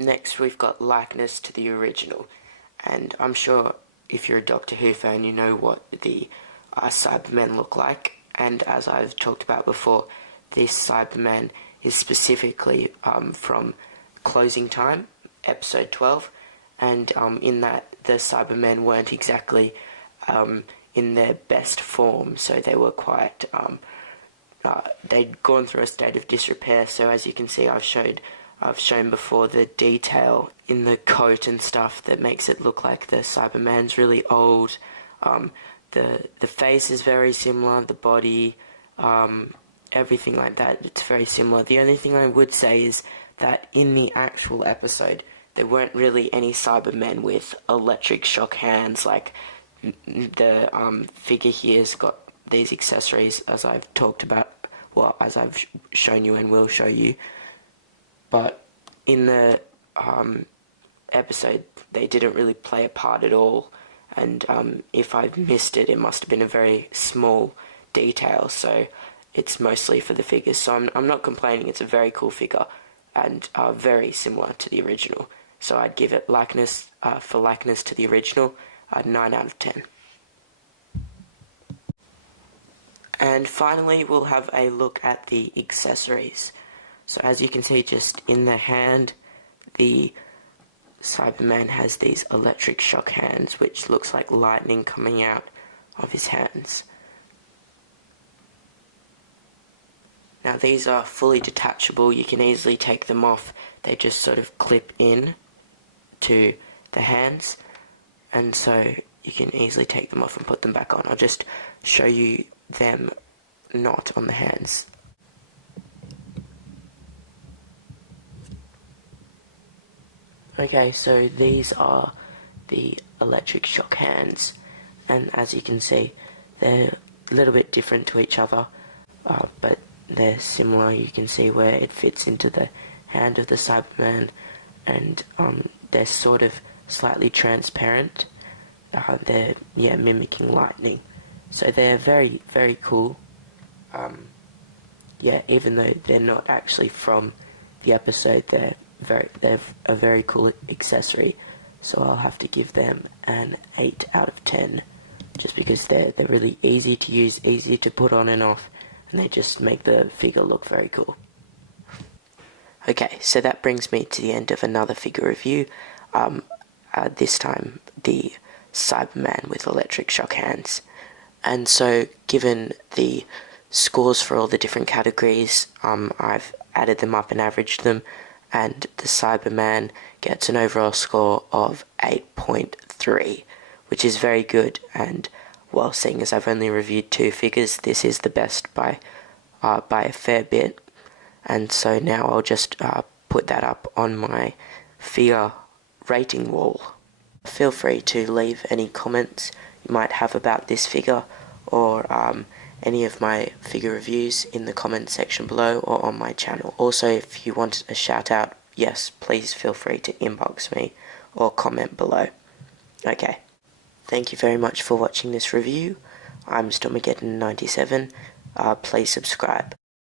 next we've got likeness to the original, and I'm sure if you're a Doctor Who fan you know what the Cybermen look like, and as I've talked about before, this Cyberman is specifically from Closing Time, episode 12, and in that the Cybermen weren't exactly in their best form, so they were quite they'd gone through a state of disrepair. So as you can see, I've shown before the detail in the coat and stuff that makes it look like the Cyberman's really old. The face is very similar, the body, everything like that, it's very similar. The only thing I would say is that in the actual episode there weren't really any Cybermen with electric shock hands. Like the figure here's got these accessories, as I've talked about, well, as I've shown you and will show you, but in the episode they didn't really play a part at all, and if I've missed it, it must have been a very small detail, so it's mostly for the figures. So I'm not complaining, it's a very cool figure and very similar to the original, so I'd give it likeness for likeness to the original, 9 out of 10. And finally we'll have a look at the accessories. So as you can see, just in the hand, the Cyberman has these electric shock hands, which looks like lightning coming out of his hands. Now these are fully detachable, you can easily take them off, they just sort of clip in to the hands, and so you can easily take them off and put them back on. I'll just show you them not on the hands. Okay, so these are the electric shock hands, and as you can see, they're a little bit different to each other, but they're similar. You can see where it fits into the hand of the Cyberman, and they're sort of slightly transparent. They're mimicking lightning, so they're very, very cool. Even though they're not actually from the episode, they're a very cool accessory, so I'll have to give them an 8 out of 10, just because they're really easy to use, easy to put on and off, and they just make the figure look very cool. Okay, so that brings me to the end of another figure review, this time the Cyberman with electric shock hands. And so given the scores for all the different categories, I've added them up and averaged them, and the Cyberman gets an overall score of 8.3, which is very good, and well, seeing as I've only reviewed 2 figures, this is the best by a fair bit. And so now I'll just put that up on my figure rating wall. Feel free to leave any comments you might have about this figure, or any of my figure reviews in the comment section below or on my channel. Also, if you want a shout out, yes, please feel free to inbox me or comment below. Okay, thank you very much for watching this review. I'm Stormageddon97. Please subscribe.